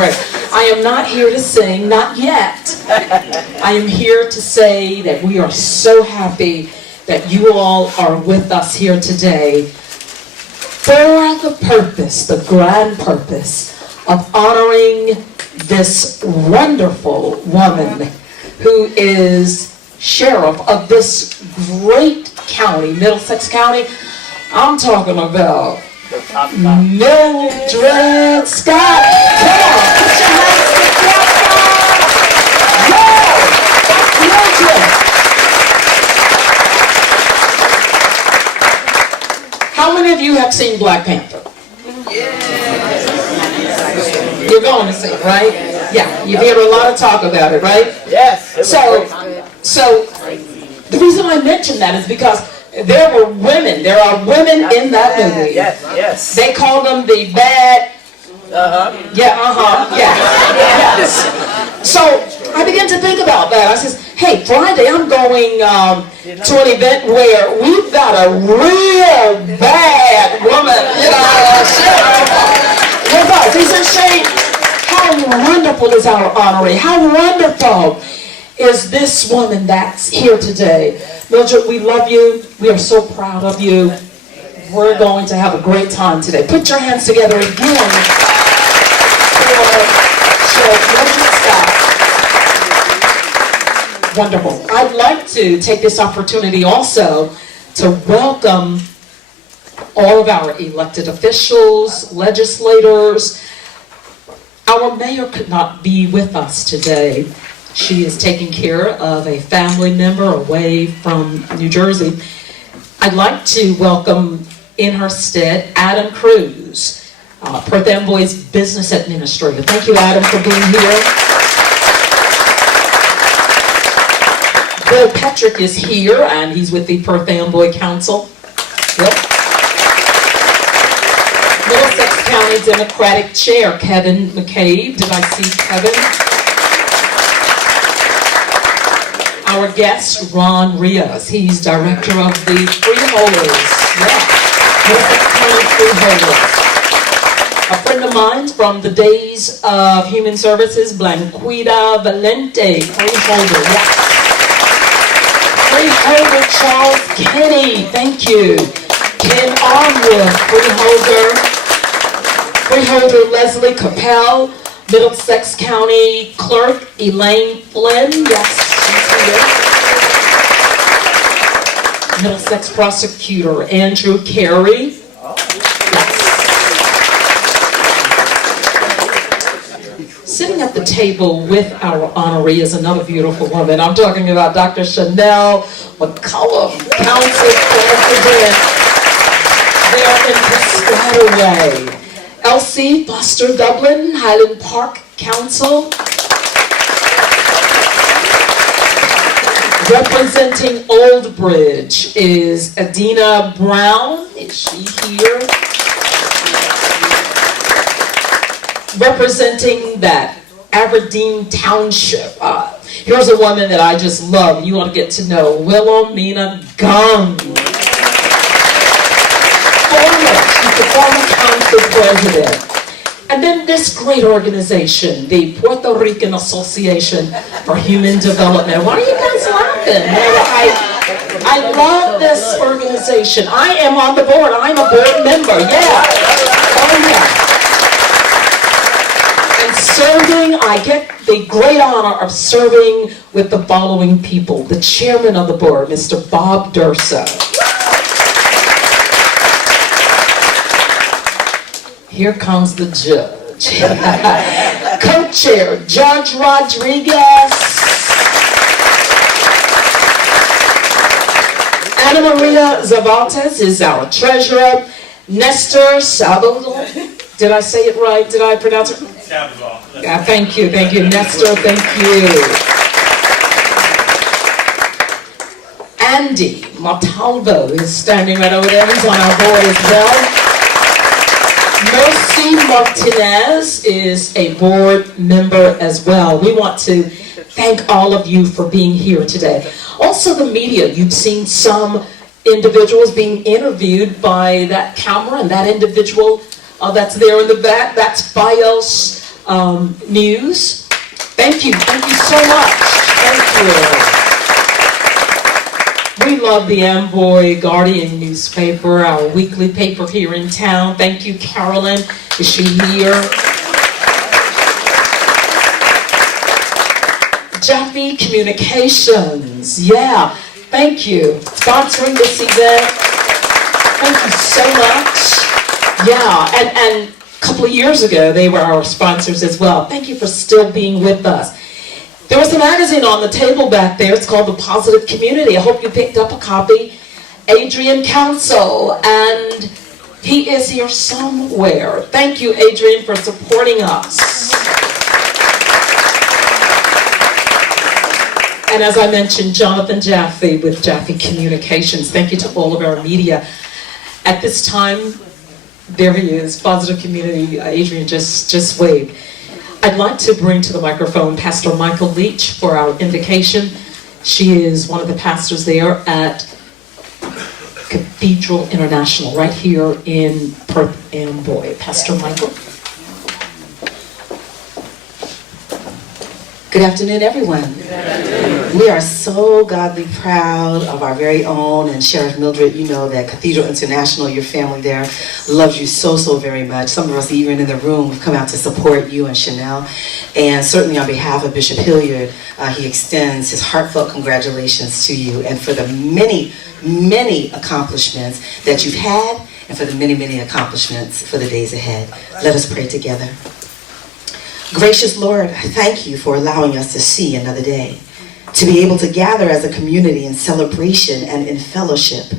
great. I am not here to sing, not yet. I am here to say that we are so happy that you all are with us here today for the purpose, the grand purpose of honoring this wonderful woman who is sheriff of this great county, Middlesex County. I'm talking about Mildred Scott. Come on, put your hands together. Yeah, that's Mildred. How many of you have seen Black Panther? You're going to see it, right? Yeah, you hear a lot of talk about it, right? Yes. So the reason I mention that is because there are women in that movie. Yes. They call them the bad. Yes. So I began to think about that. I says, hey, Friday I'm going to an event where we've got a real bad woman, with us. He said, Shane, how wonderful is our honoree? How wonderful is this woman that's here today? Mildred, we love you. We are so proud of you. We're going to have a great time today. Put your hands together again for Mildred Scott. Wonderful. I'd like to take this opportunity also to welcome all of our elected officials, legislators. Our mayor could not be with us today. She is taking care of a family member away from New Jersey. I'd like to welcome in her stead Adam Cruz, Perth Amboy's business administrator. Thank you, Adam, for being here. Bill Patrick is here, and he's with the Perth Amboy Council. Yep. Middlesex County Democratic Chair, Kevin McCabe. Did I see Kevin? Our guest, Ron Rios. He's director of the Freeholders. Yeah. Middlesex County Freeholders. A friend of mine from the days of Human Services, Blanquita Valente, Freeholder. Yeah. Freeholder Charles Kenny. Thank you. Ken Armwood, Freeholder. Freeholder Leslie Capel. Middlesex County Clerk Elaine Flynn. Yes. Middlesex Prosecutor Andrew Carey. Yes. Sitting at the table with our honoree is another beautiful woman. I'm talking about Dr. Chanel McCullum, Council President there in Piscataway. Elsie Foster Dublin, Highland Park Council. Representing Old Bridge is Adina Brown. Is she here? Representing that Aberdeen Township. Here's a woman that I just love. You want to get to know. Wilhelmina Gum. She's the former council president. And then this great organization, the Puerto Rican Association for Human Development. Why are you guys laughing? I love this organization. I am on the board. I'm a board member. Yeah. Oh, yeah. And serving, I get the great honor of serving with the following people. The chairman of the board, Mr. Bob Durso. Here comes the judge. Co-chair, Judge Rodriguez. Ana Maria Zavaltes is our treasurer. Nestor Salvador. Did I say it right? Did I pronounce it? Salvador. Thank you. Nestor, thank you. Andy Montalvo is standing right over there. He's on our board as well. Mercy Martinez is a board member as well. We want to thank all of you for being here today. Also the media, you've seen some individuals being interviewed by that camera and that individual that's there in the back. That's Fios News. Thank you so much. Thank you. We love the Amboy Guardian newspaper, our weekly paper here in town. Thank you, Carolyn. Is she here? Jaffe Communications. Yeah, thank you. Sponsoring this event. Thank you so much. Yeah, and a couple of years ago, they were our sponsors as well. Thank you for still being with us. There was a magazine on the table back there. It's called The Positive Community. I hope you picked up a copy. Adrian Council, and he is here somewhere. Thank you, Adrian, for supporting us. And as I mentioned, Jonathan Jaffe with Jaffe Communications. Thank you to all of our media. At this time, there he is, Positive Community. Adrian just waved. I'd like to bring to the microphone Pastor Michael Leach for our invocation. She is one of the pastors there at Cathedral International, right here in Perth Amboy. Pastor Michael. Good afternoon, everyone. Good afternoon. We are so godly proud of our very own, and Sheriff Mildred, you know that Cathedral International, your family there, loves you so very much. Some of us even in the room have come out to support you and Chanel. And certainly on behalf of Bishop Hilliard, he extends his heartfelt congratulations to you and for the many accomplishments that you've had and for the many accomplishments for the days ahead. Let us pray together. Gracious Lord, I thank you for allowing us to see another day, to be able to gather as a community in celebration and in fellowship.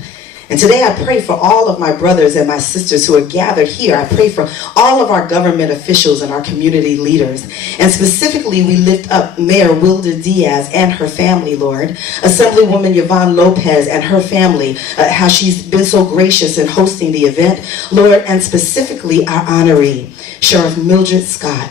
And today I pray for all of my brothers and my sisters who are gathered here. I pray for all of our government officials and our community leaders. And specifically, we lift up Mayor Wilda Diaz and her family, Lord. Assemblywoman Yvonne Lopez and her family, how she's been so gracious in hosting the event, Lord, and specifically our honoree, Sheriff Mildred Scott.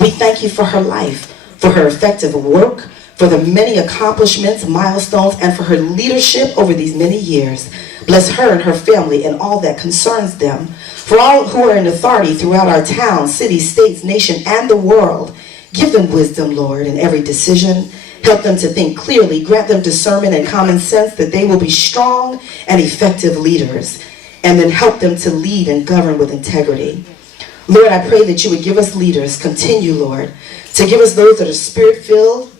We thank you for her life, for her effective work, for the many accomplishments, milestones, and for her leadership over these many years. Bless her and her family and all that concerns them. For all who are in authority throughout our town, cities, states, nation, and the world, give them wisdom, Lord, in every decision. Help them to think clearly, grant them discernment and common sense that they will be strong and effective leaders, and then help them to lead and govern with integrity. Lord, I pray that you would give us leaders, continue, Lord, to give us those that are spirit-filled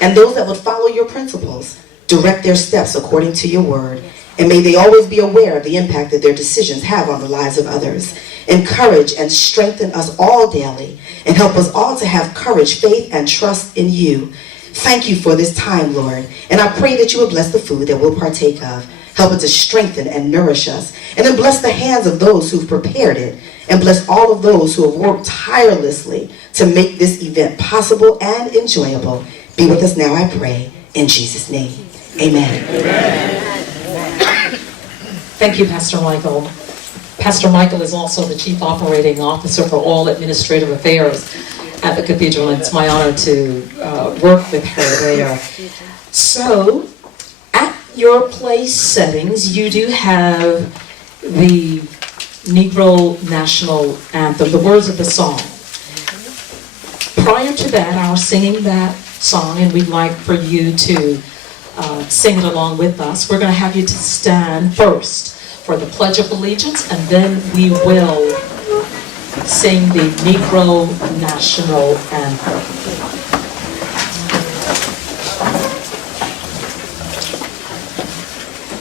and those that would follow your principles, direct their steps according to your word, and may they always be aware of the impact that their decisions have on the lives of others. Encourage and strengthen us all daily, and help us all to have courage, faith, and trust in you. Thank you for this time, Lord, and I pray that you would bless the food that we'll partake of. Help it to strengthen and nourish us, and then bless the hands of those who've prepared it, and bless all of those who have worked tirelessly to make this event possible and enjoyable. Be with us now, I pray, in Jesus' name. Amen. Amen. Thank you, Pastor Michael. Pastor Michael is also the Chief Operating Officer for all administrative affairs at the Cathedral, and it's my honor to work with her there. So, at your place settings, you do have the Negro National Anthem, the words of the song. Prior to that, our singing that song, and we'd like for you to sing it along with us. We're going to have you to stand first for the Pledge of Allegiance, and then we will sing the Negro National Anthem.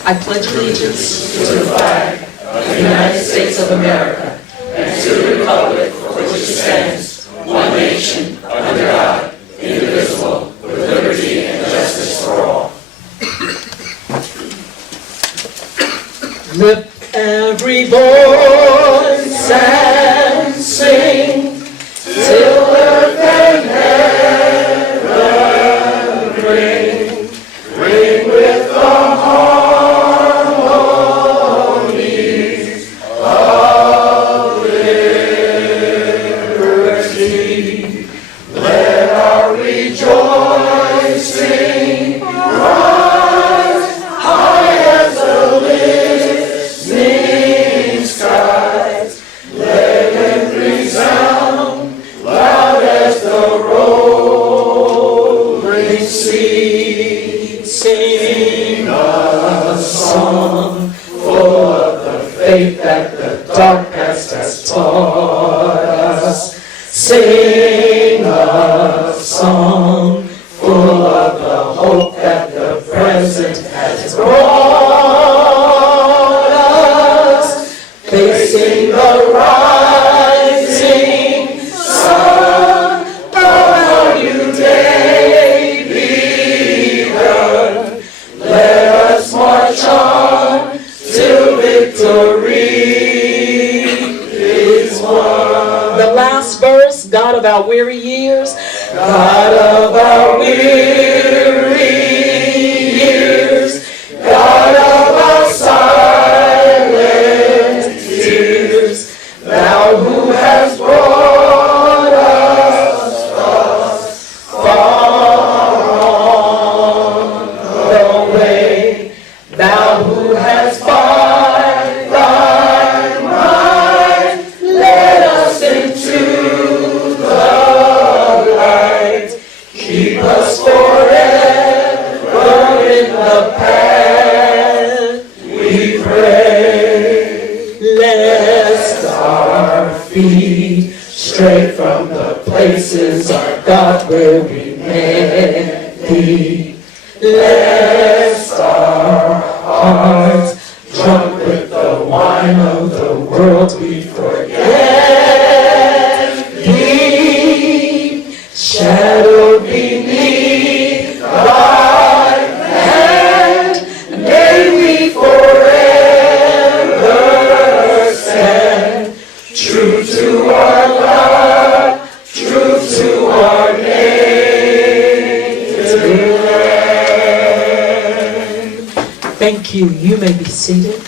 I pledge allegiance to the flag of the United States of America and to the republic for which it stands, one nation, under God, indivisible, with liberty and justice for all. Lift every voice and sing till earth and heaven ring. Ring with the harmonies of liberty. Let our rejoicing rise high as the listening skies. Let dark past has taught us. Sing a song full of the hope that the present has brought us. Facing the rising sun of our new day begun. Let us march on till victory is won. The last verse, God of our weary years, God of our weary years, God of our silent tears, thou who hast brought us thus far on the way, thou who hast by thy might led us into the light. Keep us forever in the path we pray, lest our feet stray from the places, our God, where we met thee. Lest our hearts, drunk with the wine of the world, we forget thee. Shadowed beneath thy hand, may we forever stand, true to our God, true to our native land. Thank you. You may be seated.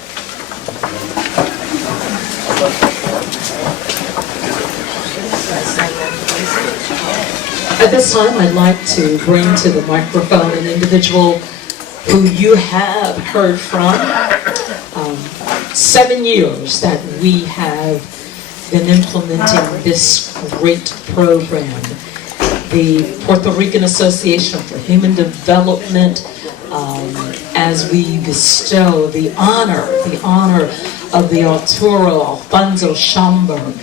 At this time, I'd like to bring to the microphone an individual who you have heard from. 7 years that we have been implementing this great program. The Puerto Rican Association for Human Development, as we bestow the honor of the Arturo, Alfonso, Schomburg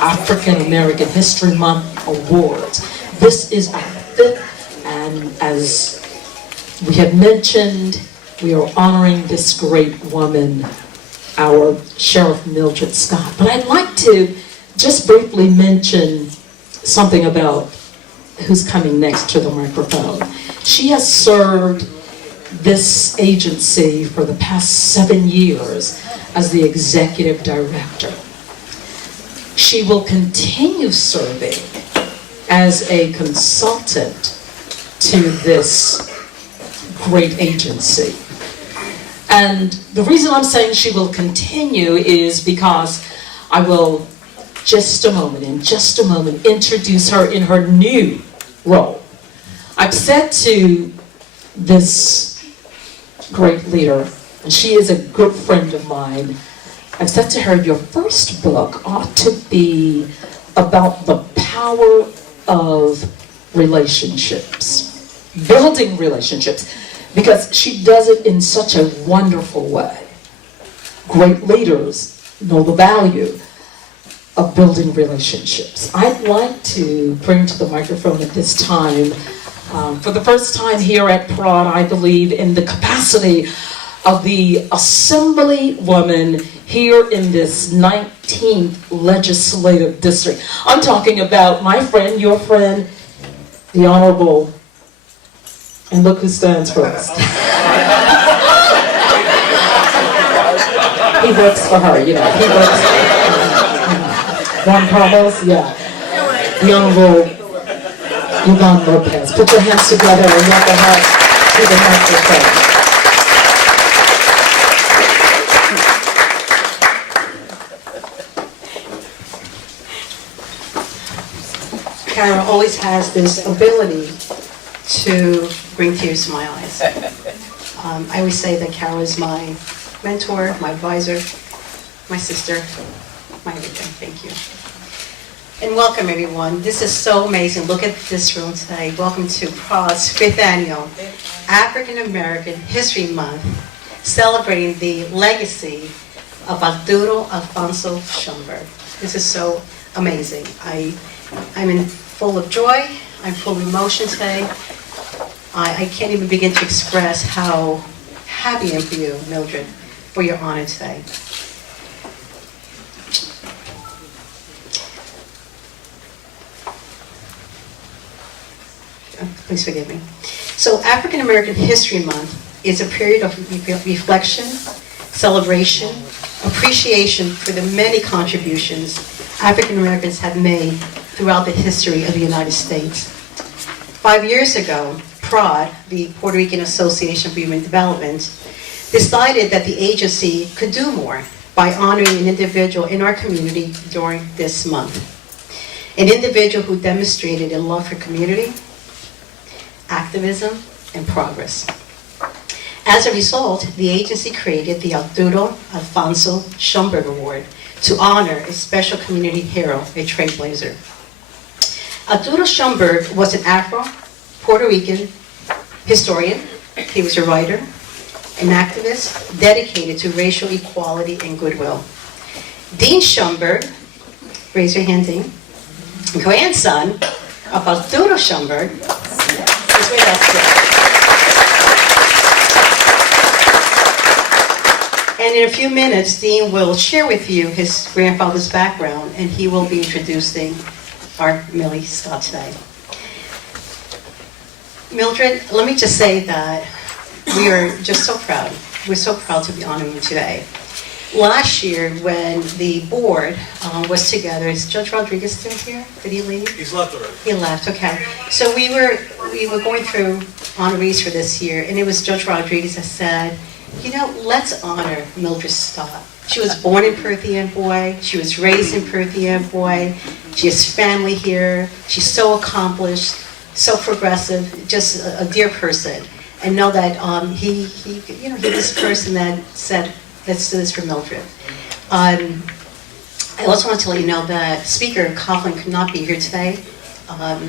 African American History Month Awards. This is our 5th, and as we have mentioned, we are honoring this great woman, our Sheriff Mildred Scott. But I'd like to just briefly mention something about who's coming next to the microphone. She has served this agency for the past 7 years as the executive director. She will continue serving as a consultant to this great agency. And the reason I'm saying she will continue is because I will in just a moment, introduce her in her new role. I've said to this great leader, and she is a good friend of mine, I've said to her, your first book ought to be about the power of relationships, building relationships, because she does it in such a wonderful way. Great leaders know the value of building relationships. I'd like to bring to the microphone at this time, for the first time here at PRAHD, I believe, in the capacity of the Assemblywoman here in this 19th Legislative District. I'm talking about my friend, your friend, the Honorable, and look who stands first. He works for her, he works for Juan Carlos, yeah. The Honorable Yvonne Lopez. Put your hands together and welcome her to the microphone. Kara always has this ability to bring tears to my eyes. I always say that Kara is my mentor, my advisor, my sister, my everything. Thank you. And welcome, everyone. This is so amazing. Look at this room today. Welcome to PRAHD's 5th Annual African American History Month, celebrating the legacy of Arturo Alfonso Schomburg. This is so amazing. I'm in full of joy. I'm full of emotion today. I can't even begin to express how happy I am for you, Mildred, for your honor today. Please forgive me. So African American History Month is a period of reflection, celebration, appreciation for the many contributions African Americans have made throughout the history of the United States. 5 years ago, PRAHD, the Puerto Rican Association for Human Development, decided that the agency could do more by honoring an individual in our community during this month. An individual who demonstrated a love for community, activism, and progress. As a result, the agency created the Arturo Alfonso Schomburg Award to honor a special community hero, a trailblazer. Arturo Schomburg was an Afro-Puerto Rican historian. He was a writer, an activist dedicated to racial equality and goodwill. Dean Schomburg, raise your hand, Dean, grandson of Arturo Schomburg, is with us today. And in a few minutes, Dean will share with you his grandfather's background, and he will be introducing our Millie Scott today. Mildred, let me just say that we are just so proud. We're so proud to be honoring you today. Last year, when the board was together, is Judge Rodriguez still here? Did he leave? He's left already. He left, okay. So we were going through honorees for this year, and it was Judge Rodriguez that said, you know, let's honor Mildred Scott. She was born in Perth Amboy. She was raised in Perth Amboy. She has family here. She's so accomplished, so progressive, just a dear person. And know that he was the person that said, let's do this for Mildred. I also want to let you know that Speaker Coughlin could not be here today.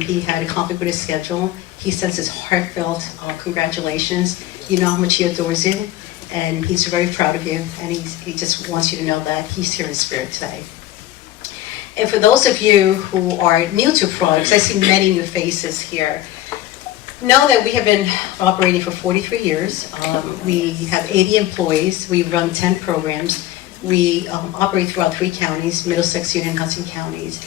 He had a conflict with his schedule. He sends his heartfelt congratulations. You know how much he adores you, and he's very proud of you, and he just wants you to know that he's here in spirit today. And for those of you who are new to PRAHD, because I see many new faces here, know that we have been operating for 43 years. We have 80 employees. We run 10 programs. We operate throughout 3 counties, Middlesex, Union, and Hudson counties.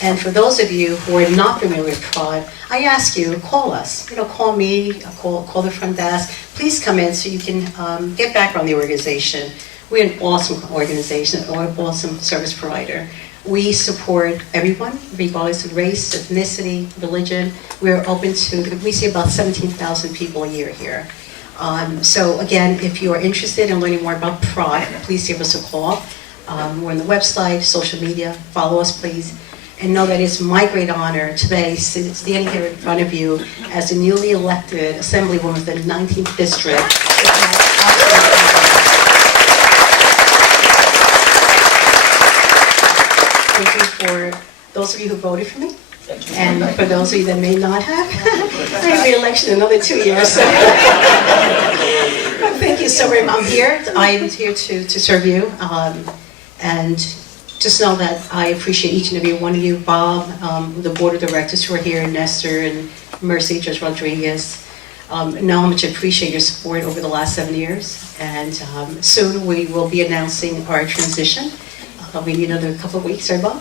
And for those of you who are not familiar with PRAHD, I ask you, call us. Call me, call the front desk. Please come in so you can get background on the organization. We're an awesome organization, an awesome service provider. We support everyone, regardless of race, ethnicity, religion. We're open to, we see about 17,000 people a year here. So again, if you are interested in learning more about PRAHD, please give us a call. We're on the website, social media, follow us please. And know that it's my great honor today, standing here in front of you as a newly elected Assemblywoman of the 19th District. Thank you for those of you who voted for me, and for those of you that may not have. I have the election in another 2 years. So. Thank you so very much. I am here to serve you, and just know that I appreciate each and every one of you, Bob, the board of directors who are here, Nestor and Mercy, Judge Rodriguez. Know how much I appreciate your support over the last 7 years, and soon we will be announcing our transition. We need another couple of weeks or Bob.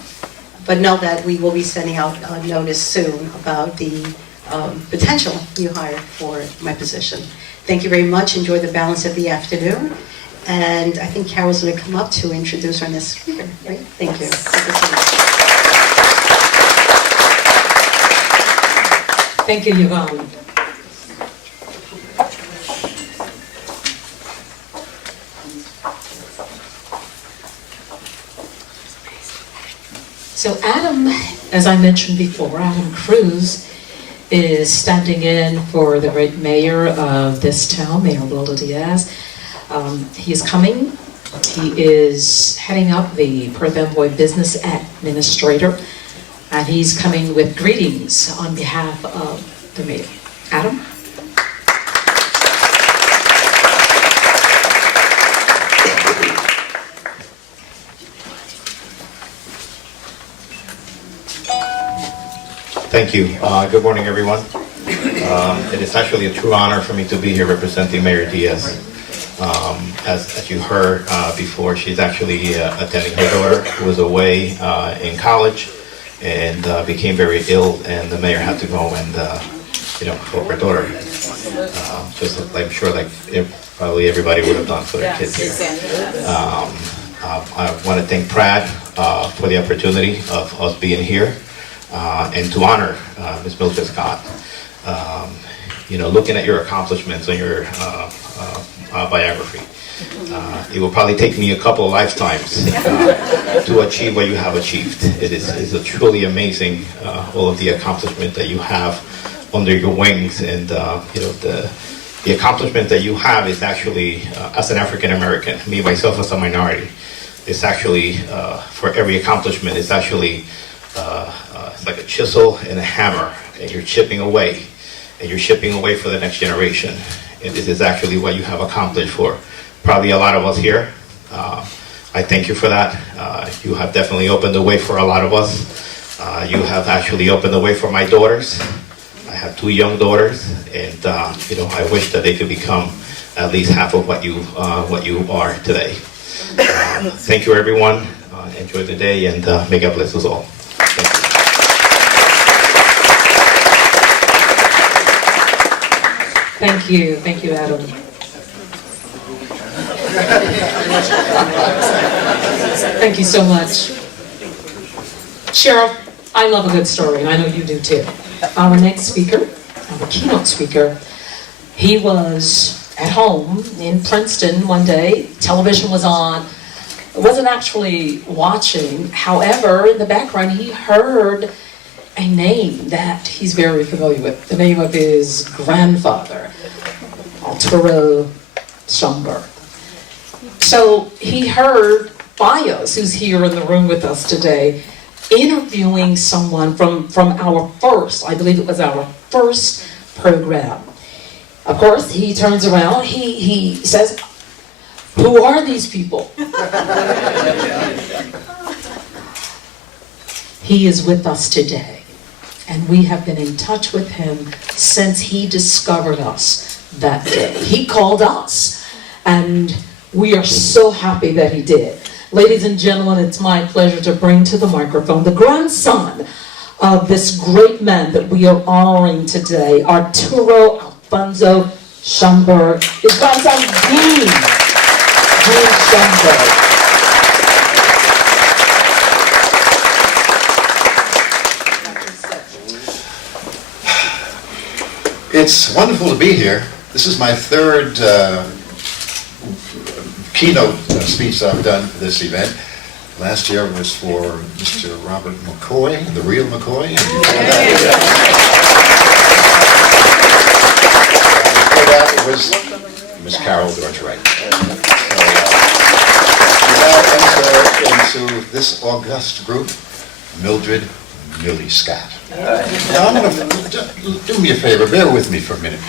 But know that we will be sending out a notice soon about the potential new hire for my position. Thank you very much. Enjoy the balance of the afternoon. And I think Carol's going to come up to introduce our next speaker. Right? Thank you. Thank you, Yvonne. So Adam, as I mentioned before, Adam Cruz is standing in for the great mayor of this town, Mayor Wilda Diaz. He is coming. He is heading up the Perth Amboy Business Administrator, and he's coming with greetings on behalf of the mayor. Adam? Thank you. Good morning, everyone. It is actually a true honor for me to be here representing Mayor Diaz. As you heard before, she's actually attending her daughter who was away in college and became very ill, and the mayor had to go and help her daughter. Just I'm sure like probably everybody would have done for their kids here. I want to thank PRAHD for the opportunity of us being here and to honor Ms. Mildred Scott. Looking at your accomplishments on your biography, it will probably take me a couple of lifetimes to achieve what you have achieved. It's a truly amazing, all of the accomplishment that you have under your wings, and the accomplishment that you have is actually, as an African American, me myself as a minority, it's actually, for every accomplishment, it's actually, it's like a chisel and a hammer, and you're chipping away, and you're chipping away for the next generation. And this is actually what you have accomplished for probably a lot of us here. I thank you for that. You have definitely opened the way for a lot of us. You have actually opened the way for my daughters. I have 2 young daughters, and I wish that they could become at least half of what you are today. Thank you, everyone. Enjoy the day, and may God bless us all. Thank you. Thank you, Adam. Thank you so much. Sheriff, I love a good story, and I know you do too. Our next speaker, our keynote speaker, he was at home in Princeton one day. Television was on. Wasn't actually watching. However, in the background, he heard a name that he's very familiar with, the name of his grandfather, Arturo Schomburg. So he heard Bios, who's here in the room with us today, interviewing someone from our first, I believe it was our first program. Of course, he turns around, he says, "Who are these people?" He is with us today, and we have been in touch with him since he discovered us that day. He called us, and we are so happy that he did. Ladies and gentlemen, it's my pleasure to bring to the microphone the grandson of this great man that we are honoring today, Arturo Alfonso Schomburg. His grandson, Dean Schomburg. It's wonderful to be here. This is my third keynote speech that I've done for this event. Last year was for Mr. Robert McCoy, the real McCoy. And before that it was Miss Carol Dortwright. So we now enter into this august group, Mildred Millie Scott. Now I'm going to do me a favor, bear with me for a minute.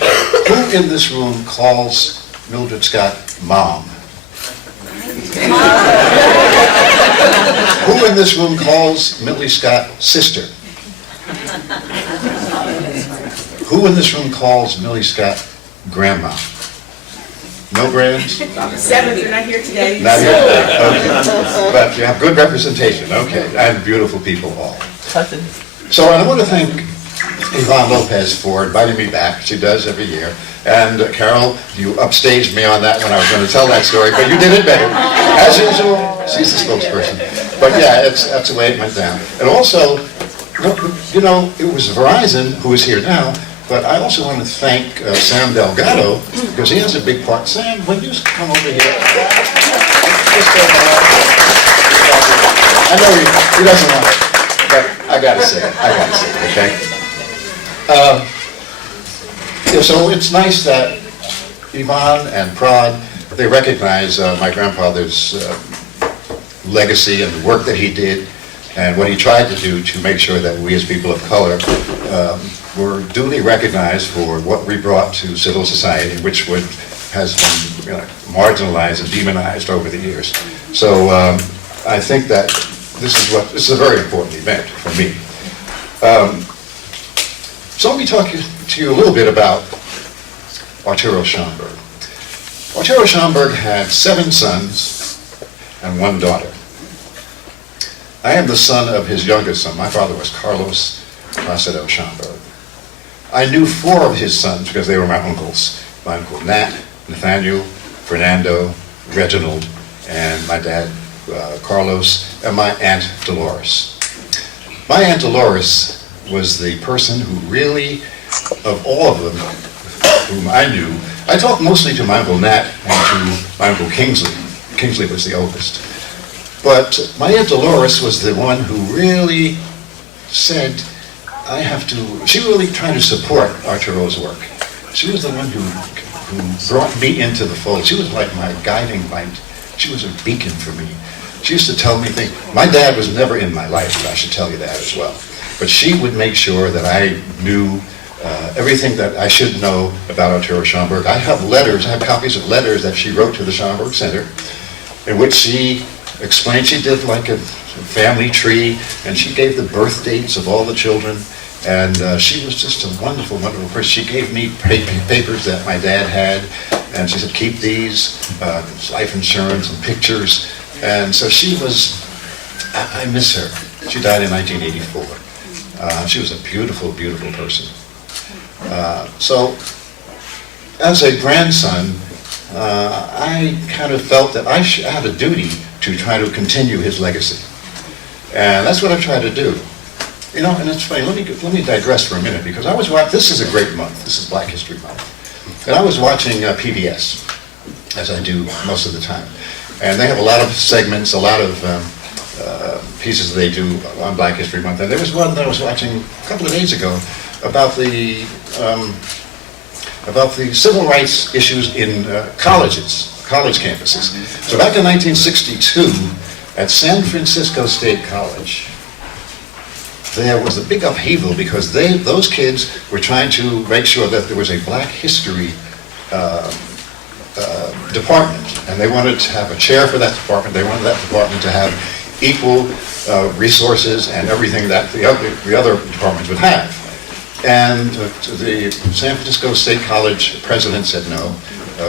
Who in this room calls Mildred Scott Mom? Who in this room calls Millie Scott sister? Who in this room calls Millie Scott grandma? No grands? 70, not here today. Not here today, okay. But you have good representation, okay, and beautiful people all. Cousins. So I want to thank Yvonne Lopez for inviting me back. She does every year. And Carol, you upstaged me on that when I was going to tell that story, but you did it better. As usual, she's the spokesperson. But yeah, that's the way it went down. And also, you know, it was Verizon who is here now, but I also want to thank Sam Delgado, because he has a big part. Sam, when you come over here, I know he doesn't want it. But I gotta say it, okay? So it's nice that Yvonne and PRAHD, they recognize my grandfather's legacy and the work that he did and what he tried to do to make sure that we as people of color were duly recognized for what we brought to civil society, which has been marginalized and demonized over the years. So I think that this is a very important event for me. So let me talk to you a little bit about Arturo Schomburg. Arturo Schomburg had 7 sons and 1 daughter. I am the son of his youngest son. My father was Carlos Placido Schomburg. I knew 4 of his sons because they were my uncles. My uncle Nat, Nathaniel, Fernando, Reginald, and my dad, Carlos, and my Aunt Dolores. My Aunt Dolores was the person who really, of all of them whom I knew, I talked mostly to my Uncle Nat and to my Uncle Kingsley. Kingsley was the oldest. But my Aunt Dolores was the one who really said, she really tried to support Arturo's work. She was the one who brought me into the fold. She was like my guiding light. She was a beacon for me. She used to tell me things. My dad was never in my life, I should tell you that as well. But she would make sure that I knew everything that I should know about Arturo Schomburg. I have copies of letters that she wrote to the Schomburg Center, in which she explained, she did like a family tree, and she gave the birth dates of all the children, and she was just a wonderful, wonderful person. She gave me papers that my dad had, and she said, keep these, life insurance and pictures, and so she was, I miss her. She died in 1984. She was a beautiful, beautiful person. So, as a grandson, I kind of felt that I had a duty to try to continue his legacy. And that's what I've tried to do. You know, and it's funny, let me digress for a minute, because I was watching, this is a great month, this is Black History Month. And I was watching PBS, as I do most of the time. And they have a lot of segments, a lot of pieces they do on Black History Month. And there was one that I was watching a couple of days ago about the civil rights issues in college campuses. So back in 1962, at San Francisco State College, there was a big upheaval because those kids were trying to make sure that there was a Black History department, and they wanted to have a chair for that department. They wanted that department to have equal resources and everything that the other departments would have. And the San Francisco State College president said, no,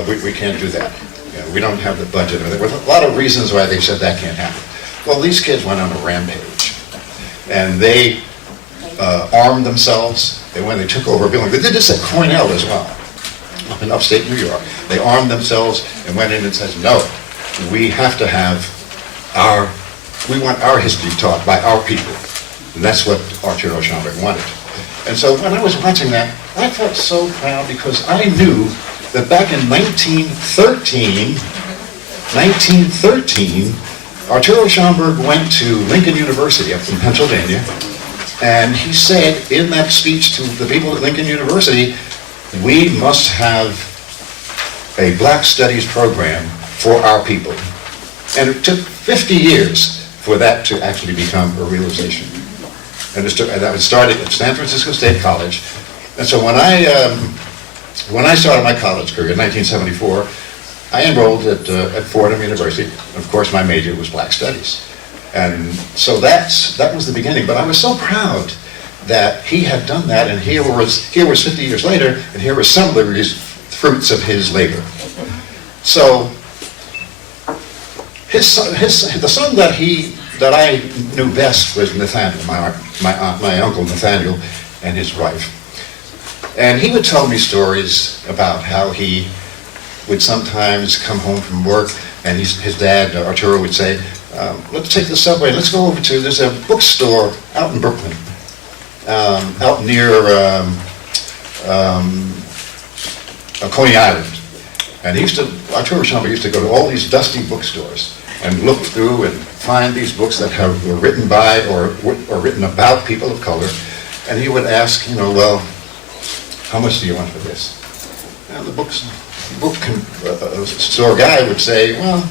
we can't do that. You know, we don't have the budget. There were a lot of reasons why they said that can't happen. Well, these kids went on a rampage, and they armed themselves. They took over a building. They did this at Cornell as well, up in upstate New York. They armed themselves and went in and said, no, we have to have we want our history taught by our people. And that's what Arturo Schomburg wanted. And so when I was watching that, I felt so proud because I knew that back in 1913, Arturo Schomburg went to Lincoln University up in Pennsylvania, and he said in that speech to the people at Lincoln University, we must have a Black Studies program for our people. And it took 50 years for that to actually become a realization. And that was started at San Francisco State College. And so when I started my college career in 1974, I enrolled at Fordham University. Of course, my major was Black Studies. And so that was the beginning. But I was so proud that he had done that, and here was 50 years later, and here were some of the fruits of his labor. So the son that I knew best was Nathaniel, my uncle Nathaniel, and his wife. And he would tell me stories about how he would sometimes come home from work, and his dad, Arturo, would say, let's take the subway, let's go over to, there's a bookstore out in Brooklyn, out near Coney Island. And Arturo Schomburg used to go to all these dusty bookstores and look through and find these books that were written by or written about people of color. And he would ask, well, how much do you want for this? And the book store guy would say, well,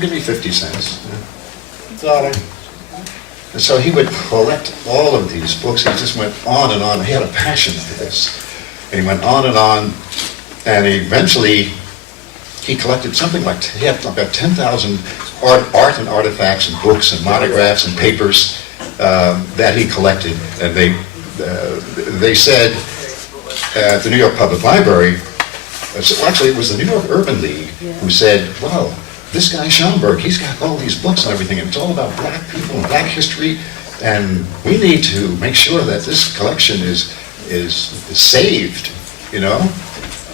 give me 50 cents. $1. And so he would collect all of these books. He just went on and on. He had a passion for this. And he went on, and eventually he collected something like, he had about 10,000 art and artifacts and books and monographs and papers that he collected. And they said at the New York Public Library, actually it was the New York Urban League who said, well, this guy Schomburg, he's got all these books and everything, and it's all about black people and black history, and we need to make sure that this collection is saved, you know?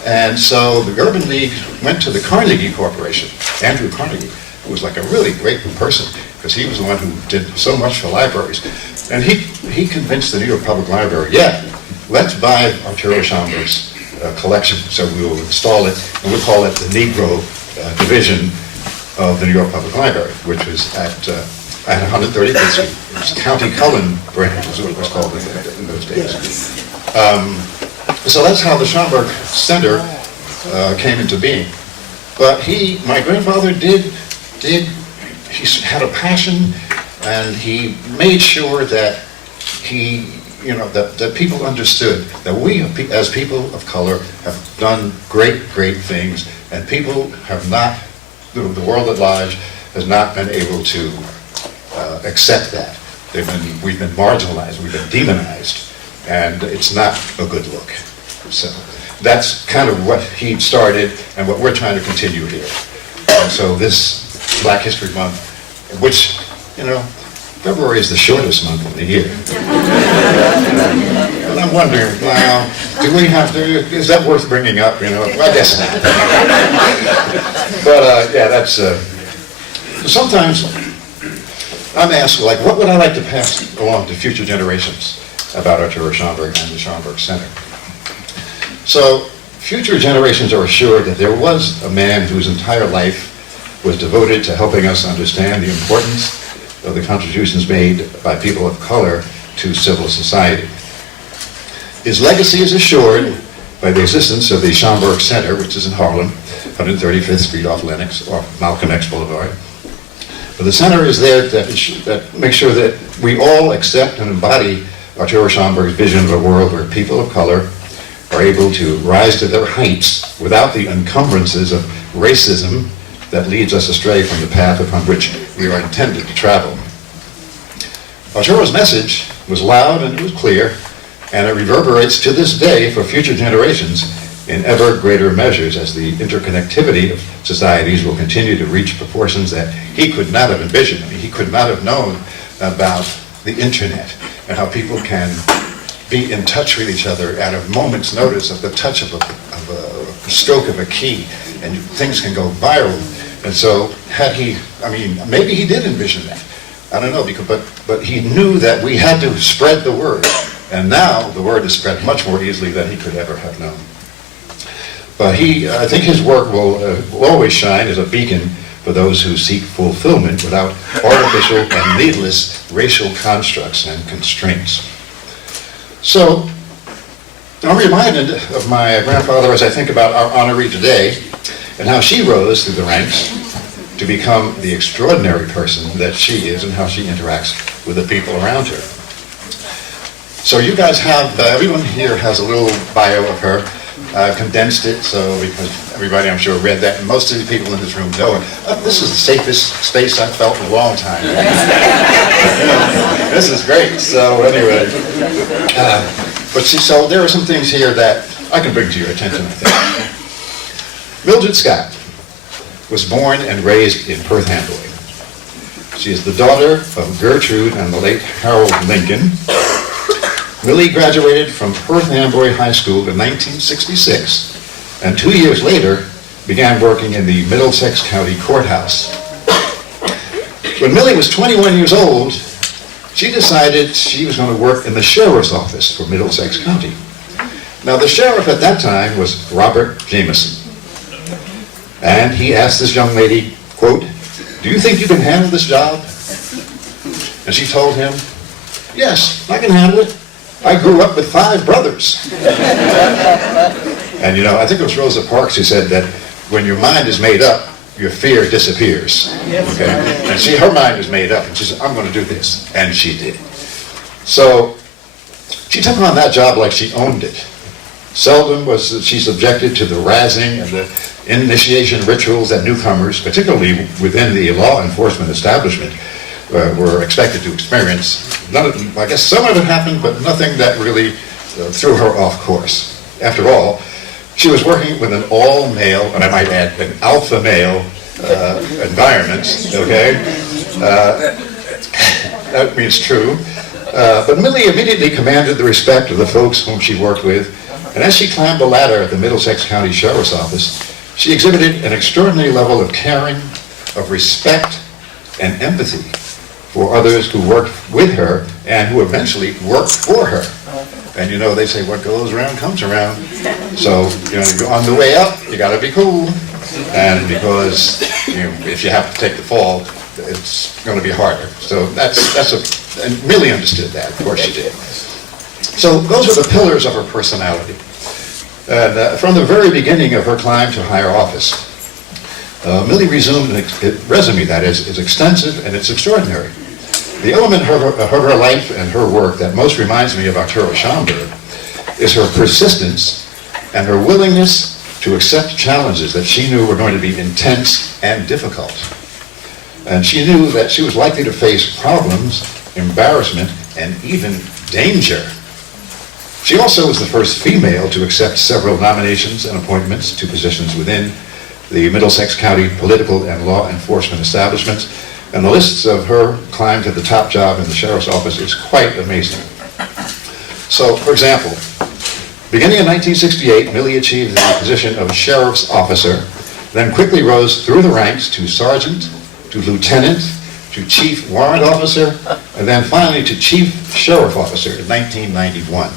And so the Urban League went to the Carnegie Corporation, Andrew Carnegie, who was like a really great person, because he was the one who did so much for libraries. And he convinced the New York Public Library, yeah, let's buy Arturo Schomburg's collection, so we will install it, and we'll call it the Negro Division of the New York Public Library, which was at 135th Street. It was County Cullen branch, is what it was called in those days. So that's how the Schomburg Center came into being. But my grandfather he had a passion, and he made sure that that people understood that we, as people of color, have done great, great things, and people have not, the world at large has not been able to accept that. We've been marginalized, we've been demonized, and it's not a good look. So that's kind of what he started and what we're trying to continue here. And so this Black History Month, which, February is the shortest month of the year. And I'm wondering, wow, is that worth bringing up? I guess not. But yeah, that's, sometimes I'm asked, like, what would I like to pass along to future generations about Arturo Schomburg and the Schomburg Center? So future generations are assured that there was a man whose entire life was devoted to helping us understand the importance of the contributions made by people of color to civil society. His legacy is assured by the existence of the Schomburg Center, which is in Harlem, 135th Street off Malcolm X Boulevard. But the center is there that makes sure that we all accept and embody Arturo Schomburg's vision of a world where people of color are able to rise to their heights without the encumbrances of racism that leads us astray from the path upon which we are intended to travel. Arturo's message was loud and it was clear, and it reverberates to this day for future generations in ever greater measures as the interconnectivity of societies will continue to reach proportions that he could not have envisioned. I mean, he could not have known about the internet and how people can be in touch with each other at a moment's notice of the touch of a stroke of a key, and things can go viral. And so maybe he did envision that. I don't know, but he knew that we had to spread the word. And now the word is spread much more easily than he could ever have known. But I think his work will always shine as a beacon for those who seek fulfillment without artificial and needless racial constructs and constraints. So I'm reminded of my grandfather as I think about our honoree today and how she rose through the ranks to become the extraordinary person that she is and how she interacts with the people around her. So you guys have, everyone here has a little bio of her. I've condensed it because everybody I'm sure read that, and most of the people in this room know it. This is the safest space I've felt in a long time. This is great. So anyway, so there are some things here that I can bring to your attention, I think. Mildred Scott was born and raised in Perth Amboy. She is the daughter of Gertrude and the late Harold Lincoln. Millie graduated from Perth Amboy High School in 1966, and 2 years later began working in the Middlesex County Courthouse. When Millie was 21 years old, she decided she was going to work in the sheriff's office for Middlesex County. Now, the sheriff at that time was Robert Jameson. And he asked this young lady, quote, "Do you think you can handle this job?" And she told him, "Yes, I can handle it. I grew up with 5 brothers." And I think it was Rosa Parks who said that when your mind is made up, your fear disappears. Okay? And her mind was made up, and she said, "I'm going to do this." And she did. So she took on that job like she owned it. Seldom was she subjected to the razzing and the initiation rituals that newcomers, particularly within the law enforcement establishment, were expected to experience. I guess some of it happened, but nothing that really threw her off course. After all, she was working with an all-male, and I might add, an alpha male environment, okay? That means true. But Millie immediately commanded the respect of the folks whom she worked with, and as she climbed the ladder at the Middlesex County Sheriff's Office, she exhibited an extraordinary level of caring, of respect, and empathy for others who worked with her and who eventually worked for her. And you know, they say what goes around comes around. So, you know, on the way up, you gotta be cool. And because, you know, if you have to take the fall, it's gonna be harder. So and Millie understood that, of course she did. So those are the pillars of her personality. And from the very beginning of her climb to higher office, Millie resumed a resume that is extensive and it's extraordinary. The element of her life and her work that most reminds me of Arturo Schomburg is her persistence and her willingness to accept challenges that she knew were going to be intense and difficult. And she knew that she was likely to face problems, embarrassment, and even danger. She also was the first female to accept several nominations and appointments to positions within the Middlesex County political and law enforcement establishments, and the lists of her climb to the top job in the sheriff's office is quite amazing. So, for example, beginning in 1968, Millie achieved the position of sheriff's officer, then quickly rose through the ranks to sergeant, to lieutenant, to chief warrant officer, and then finally to chief sheriff officer in 1991.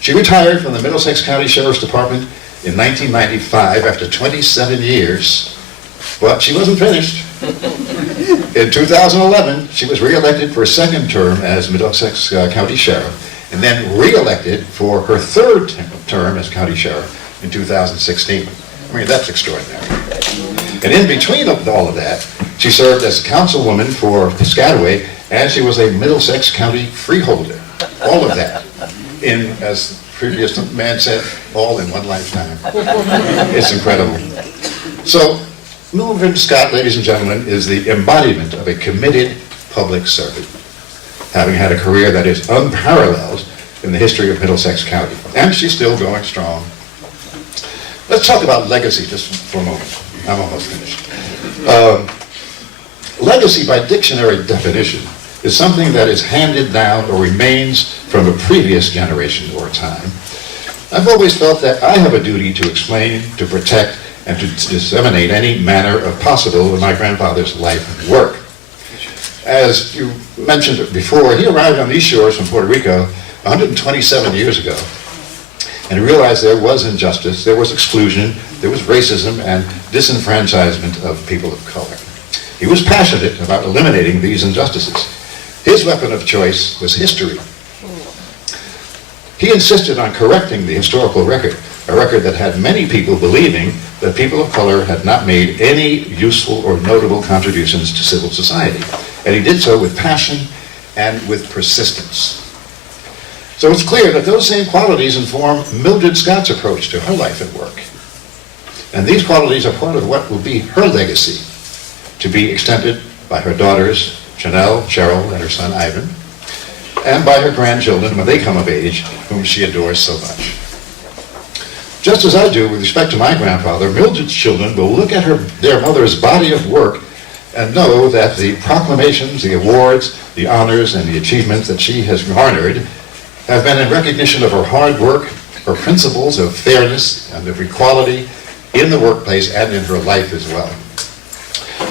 She retired from the Middlesex County Sheriff's Department in 1995 after 27 years, but she wasn't finished. In 2011, she was re-elected for a second term as Middlesex County Sheriff, and then re-elected for her third term as County Sheriff in 2016. I mean, that's extraordinary. And in between all of that, she served as councilwoman for Piscataway, and she was a Middlesex County freeholder. All of that, as the previous man said, all in one lifetime. It's incredible. So, Mildred Scott, ladies and gentlemen, is the embodiment of a committed public servant, having had a career that is unparalleled in the history of Middlesex County. And she's still going strong. Let's talk about legacy just for a moment. I'm almost finished. Legacy, by dictionary definition, is something that is handed down or remains from a previous generation or time. I've always felt that I have a duty to explain, to protect, and to disseminate any manner of possible of my grandfather's life and work. As you mentioned before, he arrived on these shores from Puerto Rico 127 years ago, and he realized there was injustice, there was exclusion, there was racism and disenfranchisement of people of color. He was passionate about eliminating these injustices. His weapon of choice was history. He insisted on correcting the historical record, a record that had many people believing that people of color had not made any useful or notable contributions to civil society. And he did so with passion and with persistence. So it's clear that those same qualities inform Mildred Scott's approach to her life and work. And these qualities are part of what will be her legacy, to be extended by her daughters, Janelle, Cheryl, and her son Ivan, and by her grandchildren when they come of age, whom she adores so much. Just as I do with respect to my grandfather, Mildred's children will look at their mother's body of work and know that the proclamations, the awards, the honors, and the achievements that she has garnered have been in recognition of her hard work, her principles of fairness and of equality in the workplace and in her life as well.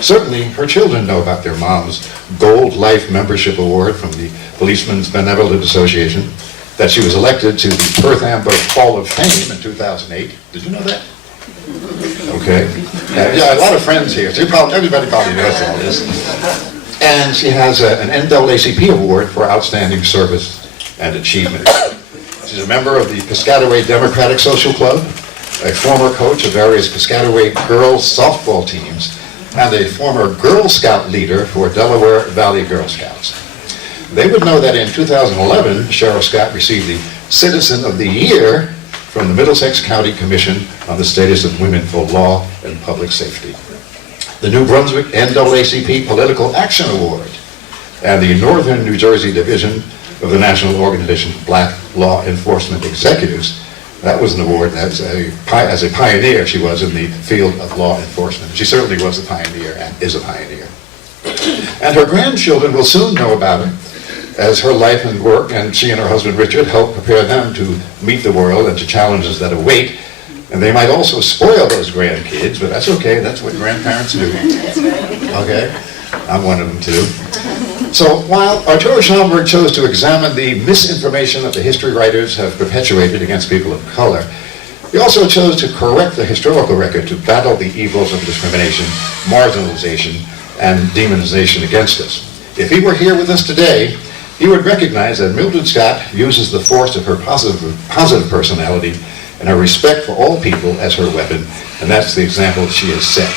Certainly, her children know about their mom's Gold Life Membership Award from the Policemen's Benevolent Association, that she was elected to the Perth Amboy Hall of Fame in 2008. Did you know that? Okay. Yeah, a lot of friends here, so everybody probably knows all this. And she has an NAACP award for outstanding service and achievement. She's a member of the Piscataway Democratic Social Club, a former coach of various Piscataway girls softball teams, and a former Girl Scout leader for Delaware Valley Girl Scouts. They would know that in 2011, Sheriff Scott received the Citizen of the Year from the Middlesex County Commission on the Status of Women for Law and Public Safety, the New Brunswick NAACP Political Action Award, and the Northern New Jersey Division of the National Organization of Black Law Enforcement Executives That was an award as a pioneer she was in the field of law enforcement. She certainly was a pioneer and is a pioneer. And her grandchildren will soon know about it as her life and work, and she and her husband Richard help prepare them to meet the world and to challenges that await. And they might also spoil those grandkids, but that's okay, that's what grandparents do. Okay? I'm one of them too. So while Arturo Schomburg chose to examine the misinformation that the history writers have perpetuated against people of color, he also chose to correct the historical record to battle the evils of discrimination, marginalization, and demonization against us. If he were here with us today, he would recognize that Mildred Scott uses the force of her positive personality and her respect for all people as her weapon, and that's the example she has set.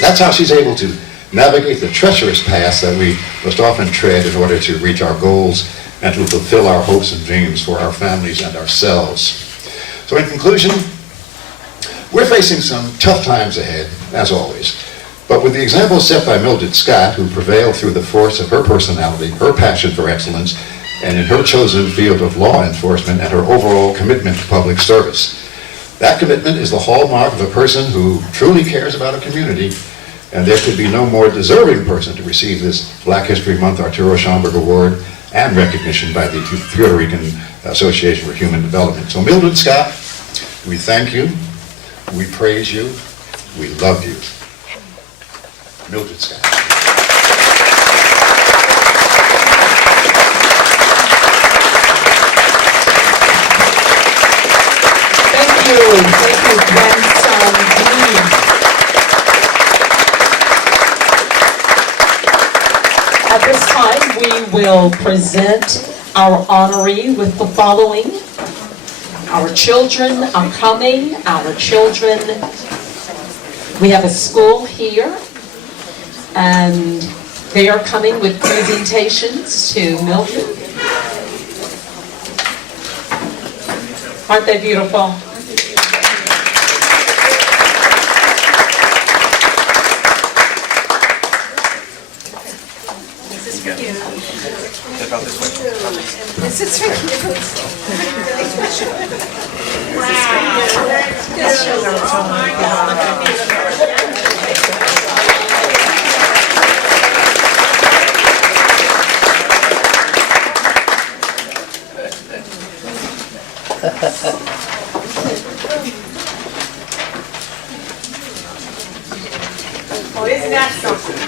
That's how she's able to navigate the treacherous paths that we must often tread in order to reach our goals and to fulfill our hopes and dreams for our families and ourselves. So in conclusion, we're facing some tough times ahead, as always. But with the example set by Mildred Scott, who prevailed through the force of her personality, her passion for excellence, and in her chosen field of law enforcement and her overall commitment to public service. That commitment is the hallmark of a person who truly cares about a community, and there could be no more deserving person to receive this Black History Month Arturo Schomburg Award and recognition by the Puerto Rican Association for Human Development. So Mildred Scott, we thank you, we praise you, we love you. Mildred Scott. Thank you, grandson Dean. At this time, we will present our honoree with the following. Our children are coming, our children. We have a school here, and they are coming with presentations to Mildred. Aren't they beautiful? This is for you. Oh, isn't that something?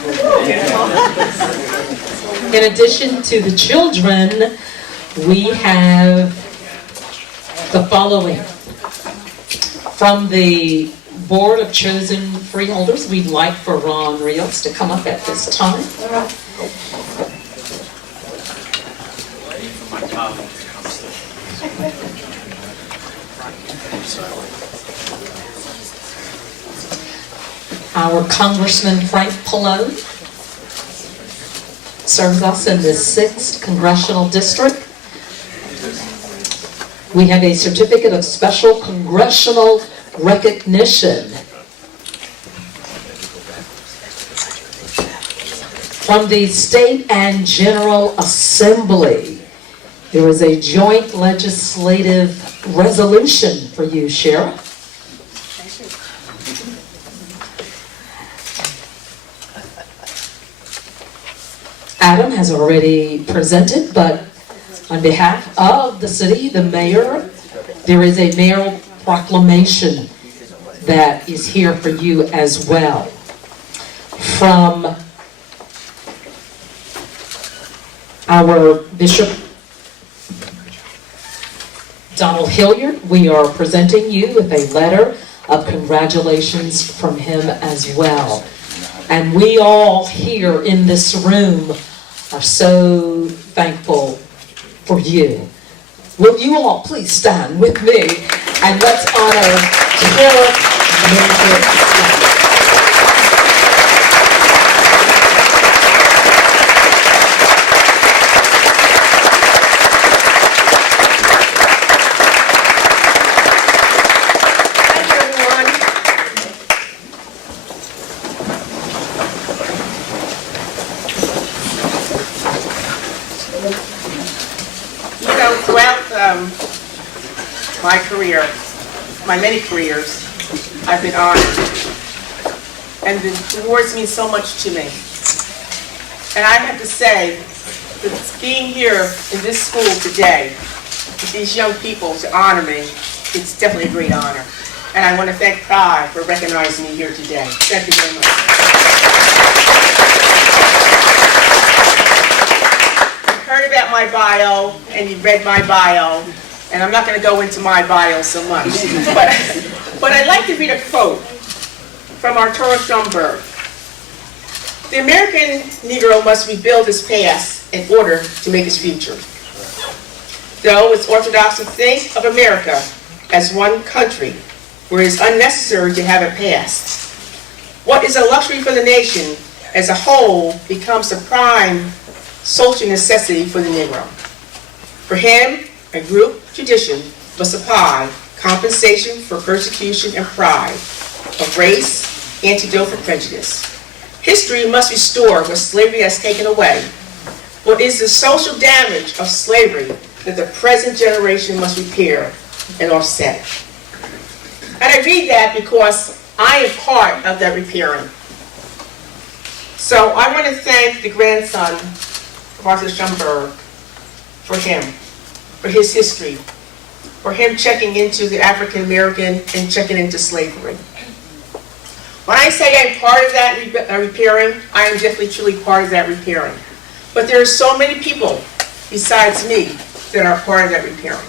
In addition to the children, we have the following. From the Board of Chosen Freeholders, we'd like for Ron Rios to come up at this time. Our Congressman Frank Pallone serves us in the 6th Congressional District. We have a certificate of special congressional recognition from the State and General Assembly. There is a joint legislative resolution for you, Sheriff. Adam has already presented, but on behalf of the city, the mayor, there is a mayoral proclamation that is here for you as well. From our Bishop Donald Hilliard, we are presenting you with a letter of congratulations from him as well. And we all here in this room are so thankful for you. Will you all please stand with me and let's honor Sheriff Mildred Scott. my career, my many careers, I've been honored. And the awards mean so much to me. And I have to say that being here in this school today, with these young people to honor me, it's definitely a great honor. And I want to thank PRAHD for recognizing me here today. Thank you very much. You've heard about my bio, and you've read my bio, and I'm not going to go into my bio so much. But I'd like to read a quote from Arturo Schomburg. The American Negro must rebuild his past in order to make his future. Though it's orthodox to think of America as one country where it is unnecessary to have a past, what is a luxury for the nation as a whole becomes a prime social necessity for the Negro. For him, a group tradition must supply compensation for persecution and pride, of race, antidote for prejudice. History must restore what slavery has taken away. What is the social damage of slavery that the present generation must repair and offset? And I read that because I am part of that repairing. So I want to thank the grandson of Arthur Schomburg for him, for his history, for him checking into the African American and checking into slavery. When I say I'm part of that repairing, I am definitely truly part of that repairing. But there are so many people besides me that are part of that repairing.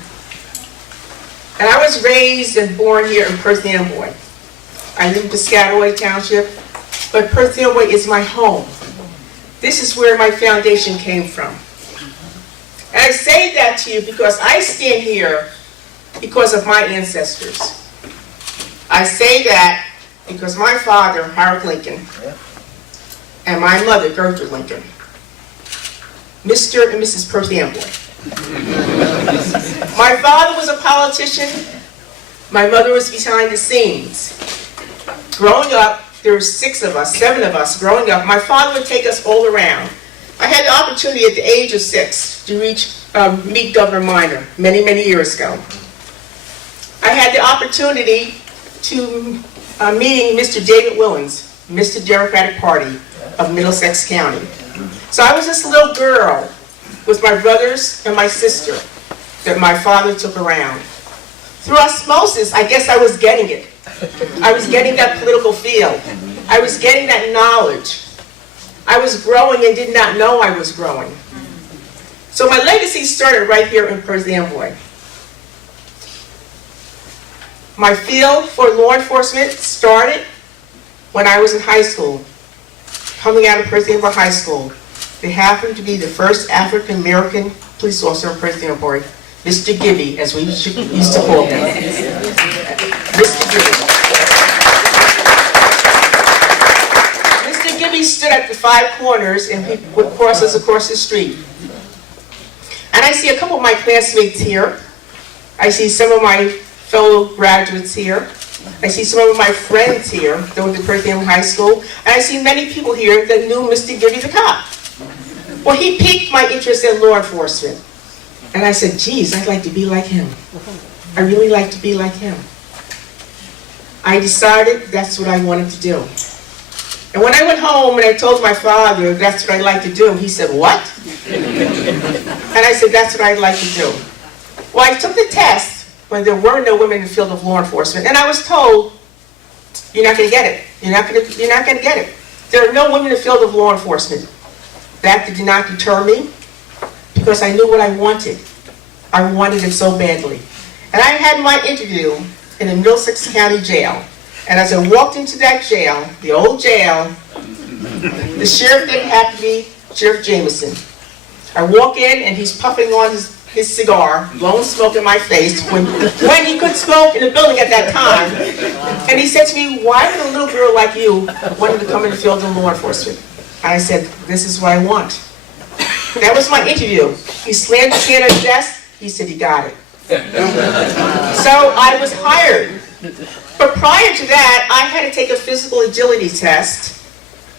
And I was raised and born here in Perth Amboy. I live in Piscataway Township, but Perth Amboy is my home. This is where my foundation came from. And I say that to you because I stand here because of my ancestors. I say that because my father, Howard Lincoln, and my mother, Gertrude Lincoln, Mr. and Mrs. Perth Amboy. My father was a politician. My mother was behind the scenes. Growing up, there were 7 of us growing up. My father would take us all around. I had the opportunity at the age of 6 to meet Governor Minor many, many years ago. I had the opportunity to meeting Mr. David Willens, Mr. Democratic Party of Middlesex County. So I was this little girl with my brothers and my sister that my father took around. Through osmosis, I guess I was getting it. I was getting that political feel. I was getting that knowledge. I was growing and did not know I was growing. So my legacy started right here in Perth Amboy. My field for law enforcement started when I was in high school. Coming out of Perth Amboy High School, they happened to be the first African-American police officer in Perth Amboy, Mr. Gibby, as we used to call him. Mr. Gibby. Mr. Gibby stood at the 5 corners and people would cross us across the street. And I see a couple of my classmates here. I see some of my fellow graduates here. I see some of my friends here that went to Perth Amboy High School. And I see many people here that knew Mr. Gibby the cop. Well, he piqued my interest in law enforcement. And I said, geez, I'd like to be like him. I really like to be like him. I decided that's what I wanted to do. And when I went home and I told my father that's what I'd like to do, he said, what? And I said, that's what I'd like to do. Well, I took the test when there were no women in the field of law enforcement, and I was told, you're not going to get it. You're not going to get it. There are no women in the field of law enforcement. That did not deter me because I knew what I wanted. I wanted it so badly. And I had my interview in the Middlesex County Jail. And as I walked into that jail, the old jail, the sheriff didn't have to be Sheriff Jameson. I walk in and he's puffing on his cigar, blowing smoke in my face, when he could smoke in the building at that time. And he said to me, why would a little girl like you want to come in the field of law enforcement? And I said, this is what I want. That was my interview. He slammed his hand on his desk. He said, you got it. So I was hired. But prior to that, I had to take a physical agility test,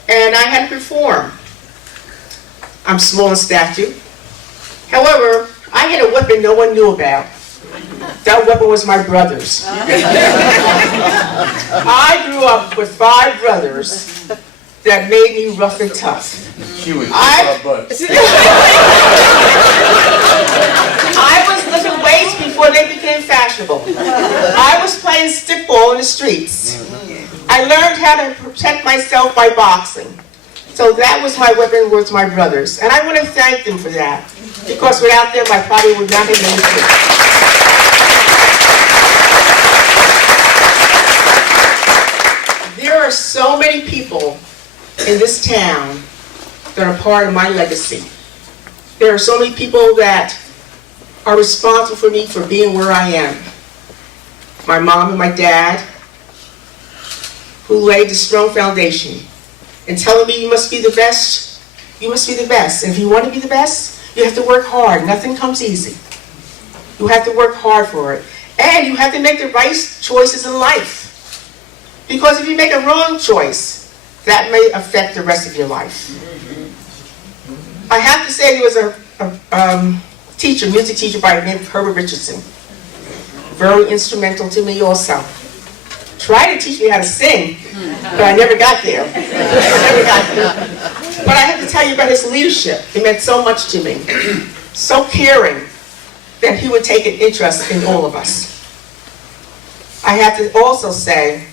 and I had to perform. I'm small in stature. However, I had a weapon no one knew about. That weapon was my brothers. I grew up with 5 brothers that made me rough and tough. I was lifting weights before they became fashionable. I was playing stickball in the streets. I learned how to protect myself by boxing. So that was my weapon, was my brothers. And I want to thank them for that. Because without them, I probably would not have made it. There are so many people in this town that are part of my legacy. There are so many people that are responsible for me for being where I am. My mom and my dad, who laid the strong foundation and telling me you must be the best, you must be the best. And if you want to be the best, you have to work hard. Nothing comes easy. You have to work hard for it. And you have to make the right choices in life. Because if you make a wrong choice, that may affect the rest of your life. I have to say there was a teacher, music teacher by the name of Herbert Richardson. Very instrumental to me also. Tried to teach me how to sing, but I never got there. But I have to tell you about his leadership. He meant so much to me. So caring that he would take an interest in all of us. I have to also say,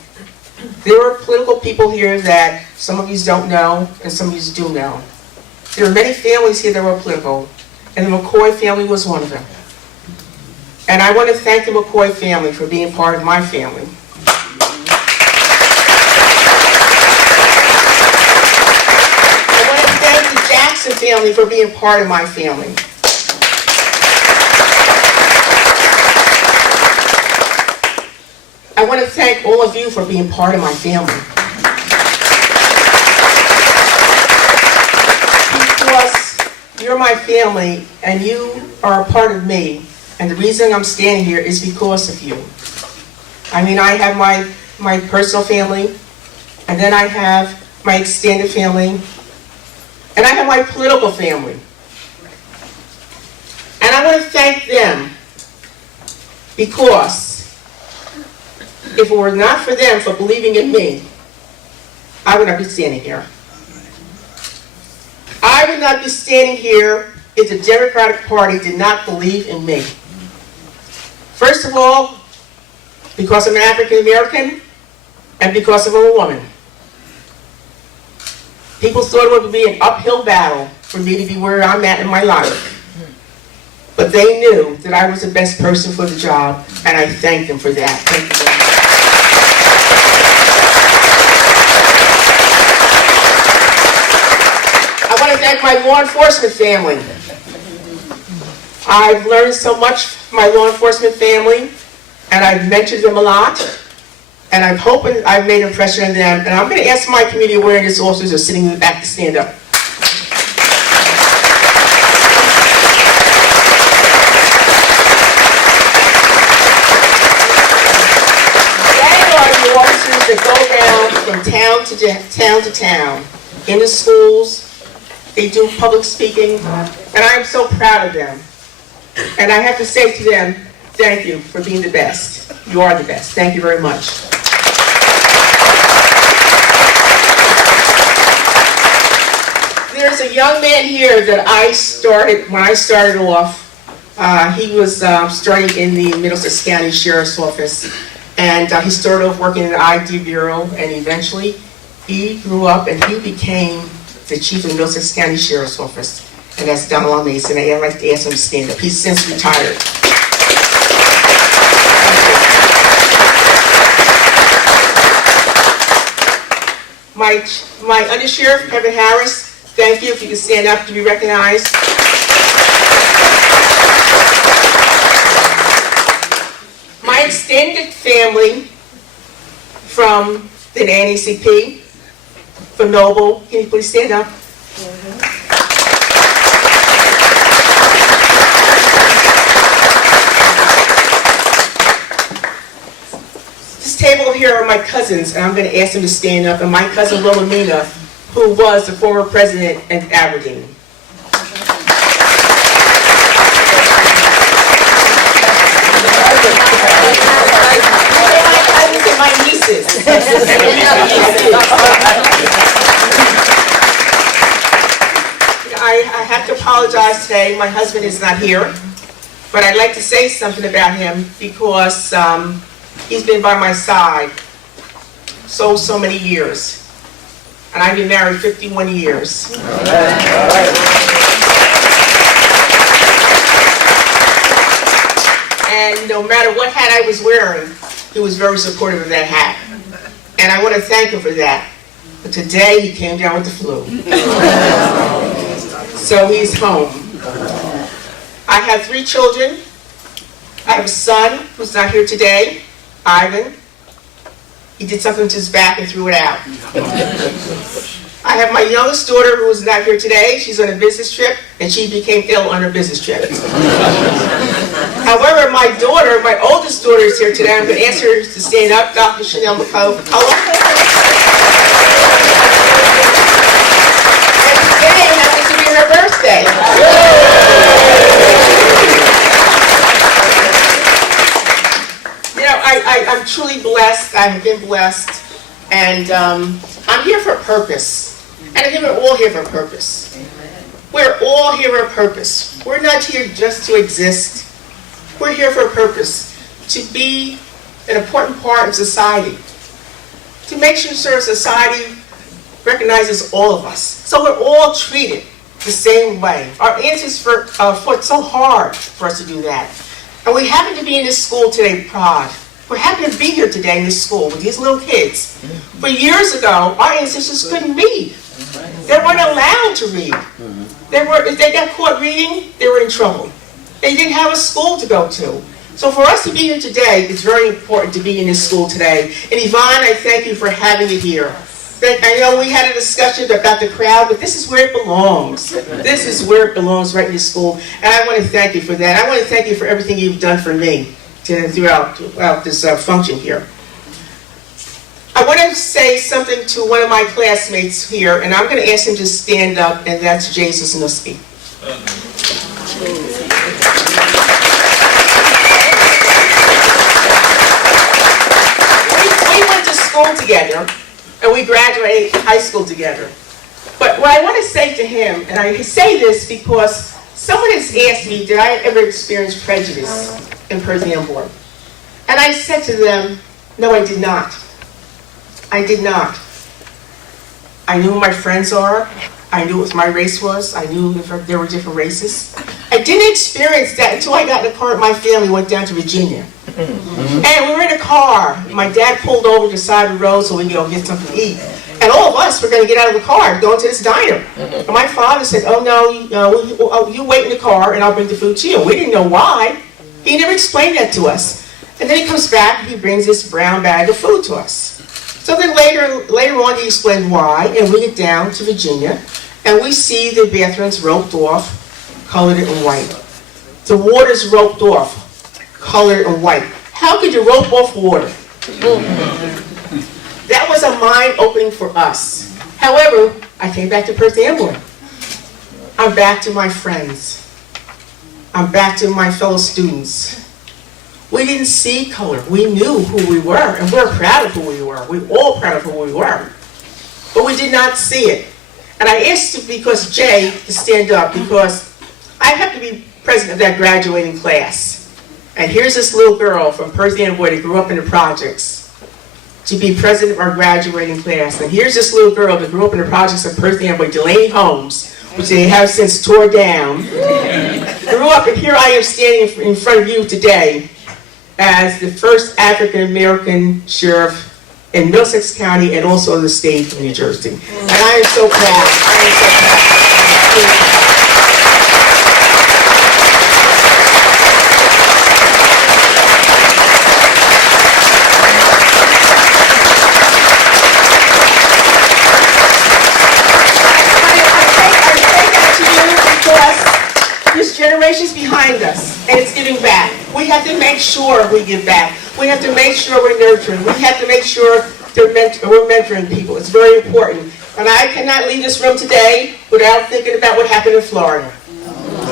there are political people here that some of you don't know and some of you do know. There are many families here that were political, and the McCoy family was one of them. And I want to thank the McCoy family for being part of my family. I want to thank the Jackson family for being part of my family. I want to thank all of you for being part of my family. Because you're my family and you are a part of me. And the reason I'm standing here is because of you. I mean, I have my personal family, and then I have my extended family, and I have my political family. And I want to thank them because if it were not for them for believing in me, I would not be standing here. I would not be standing here if the Democratic Party did not believe in me. First of all, because I'm an African American, and because I'm a woman. People thought it would be an uphill battle for me to be where I'm at in my life. But they knew that I was the best person for the job, and I thank them for that. Thank you very much. I want to thank my law enforcement family. I've learned so much from my law enforcement family, and I've mentored them a lot, and I'm hoping I've made an impression on them. And I'm going to ask my community awareness officers who are sitting in the back to stand up. That go around from town to town, in the schools. They do public speaking, and I am so proud of them. And I have to say to them, thank you for being the best. You are the best. Thank you very much. There's a young man here that when I started off, he was starting in the Middlesex County Sheriff's Office. And he started off working in the ID Bureau, and eventually he grew up and he became the chief of the Middlesex County Sheriff's Office. And that's Donald Mason. I'd like to ask him to stand up. He's since retired. My undersheriff, Kevin Harris, thank you. If you can stand up to be recognized. My extended family from the NAACP, from Noble, can you please stand up? This table here are my cousins, and I'm going to ask them to stand up, and my cousin Wilhelmina, who was the former president in Aberdeen. nieces. I have to apologize today. My husband is not here, but I'd like to say something about him because he's been by my side so many years. And I've been married 51 years. And no matter what hat I was wearing, he was very supportive of that hat. And I want to thank him for that. But today he came down with the flu. So he's home. I have 3 children. I have a son who's not here today, Ivan. He did something to his back and threw it out. I have my youngest daughter who is not here today. She's on a business trip, and she became ill on her business trip. However, my daughter, my oldest daughter, is here today. I'm going to ask her to stand up, Dr. Chanel McCullough. And today happens to be her birthday. You know, I'm truly blessed. I have been blessed. And I'm here for a purpose. And I think we're all here for a purpose. We're all here for a purpose. We're not here just to exist. We're here for a purpose. To be an important part of society. To make sure society recognizes all of us. So we're all treated the same way. Our ancestors fought so hard for us to do that. And we happen to be in this school today, PRAHD. We're happy to be here today in this school with these little kids. But years ago, our ancestors couldn't read. They weren't allowed to read. If they got caught reading, they were in trouble. They didn't have a school to go to. So for us to be here today, it's very important to be in this school today. And Yvonne, I thank you for having it here. I know we had a discussion about the crowd, but this is where it belongs. This is where it belongs, right in this school. And I want to thank you for that. I want to thank you for everything you've done for me throughout this function here. I want to say something to one of my classmates here, and I'm going to ask him to stand up, and that's Jesus Nuski. We went to school together, and we graduated high school together. But what I want to say to him, and I say this because someone has asked me, did I ever experience prejudice in Perth Amboy? And I said to them, no, I did not. I did not. I knew who my friends are. I knew what my race was. I knew if there were different races. I didn't experience that until I got in the car with my family, went down to Virginia. And we were in a car. My dad pulled over to the side of the road so we could go get something to eat. And all of us were going to get out of the car and go into this diner. And my father said, oh no, you wait in the car and I'll bring the food to you. We didn't know why. He never explained that to us. And then he comes back and he brings this brown bag of food to us. So then later on he explained why, and we get down to Virginia, and we see the bathrooms roped off, colored in white. The water's roped off, colored in white. How could you rope off water? That was a mind-opening for us. However, I came back to Perth Amboy. I'm back to my friends. I'm back to my fellow students. We didn't see color. We knew who we were, and we're proud of who we were. We're all proud of who we were. But we did not see it. And I asked Jay to stand up because I have to be president of that graduating class. And here's this little girl from Perth Amboy that grew up in the projects to be president of our graduating class. And here's this little girl that grew up in the projects of Perth Amboy, Delaney Homes, which they have since tore down. Grew up, and here I am standing in front of you today as the first African-American sheriff in Middlesex County and also in the state of New Jersey. And I am so proud. I am so proud. Generations behind us, and it's giving back. We have to make sure we give back. We have to make sure we're nurturing. We have to make sure we're mentoring people. It's very important. And I cannot leave this room today without thinking about what happened in Florida.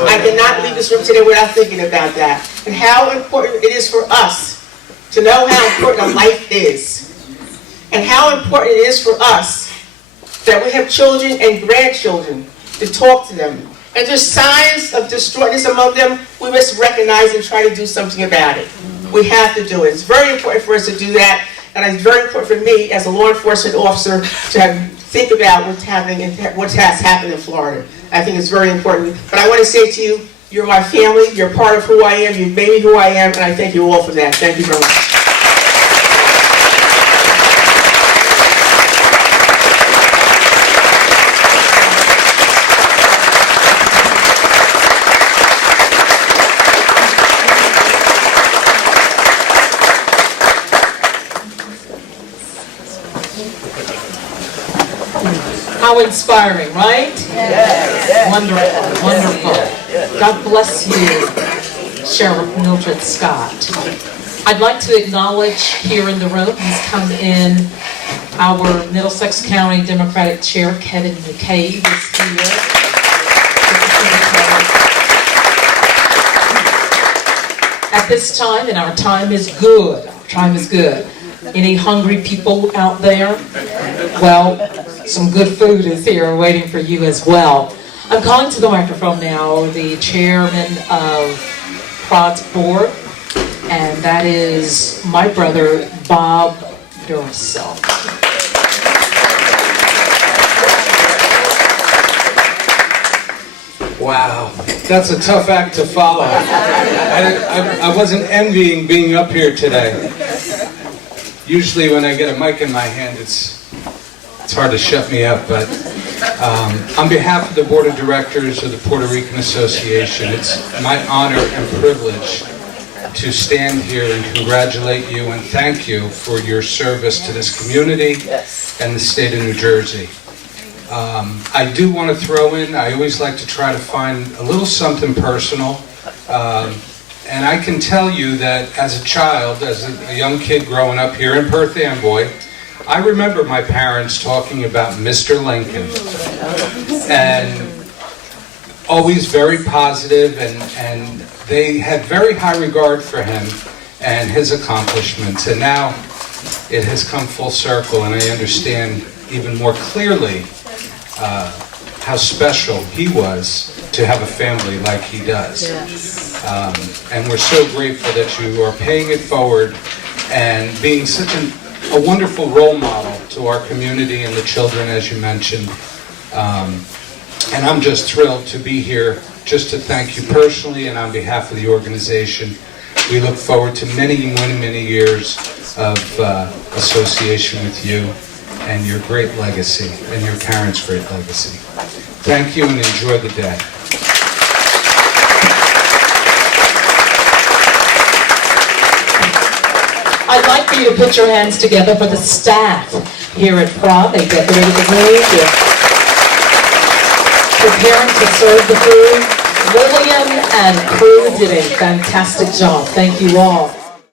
I cannot leave this room today without thinking about that. And how important it is for us to know how important a life is. and how important it is for us that we have children and grandchildren to talk to them. And there's signs of distraughtiness among them, we must recognize and try to do something about it. We have to do it. It's very important for us to do that, and it's very important for me as a law enforcement officer to think about what's happening and what has happened in Florida. I think it's very important. But I want to say to you, you're my family, you're part of who I am, you've made me who I am, and I thank you all for that. Thank you very much. How inspiring, right? Yes. Wonderful, wonderful. God bless you, Sheriff Mildred Scott. I'd like to acknowledge here in the room, he's come in, our Middlesex County Democratic Chair, Kevin McCabe, is here. At this time, and our time is good, Any hungry people out there? Well, some good food is here waiting for you as well. I'm calling to the microphone now the chairman of PRAHD's board, and that is my brother, Bob Duracell. Wow, that's a tough act to follow. I wasn't envying being up here today. Usually when I get a mic in my hand, it's hard to shut me up, but on behalf of the Board of Directors of the Puerto Rican Association, it's my honor and privilege to stand here and congratulate you and thank you for your service to this community and the state of New Jersey. I do want to throw in, I always like to try to find a little something personal. And I can tell you that as a child, as a young kid growing up here in Perth Amboy, I remember my parents talking about Mr. Lincoln. And always very positive, and they had very high regard for him and his accomplishments. And now it has come full circle, and I understand even more clearly how special he was to have a family like he does. And we're so grateful that you are paying it forward and being such a wonderful role model to our community and the children, as you mentioned. And I'm just thrilled to be here just to thank you personally and on behalf of the organization. We look forward to many, many, many years of association with you and your great legacy and your parents' great legacy. Thank you and enjoy the day. I'd like for you to put your hands together for the staff here at PRAHD. They decorated the room. They're preparing to serve the food. William and crew did a fantastic job. Thank you all.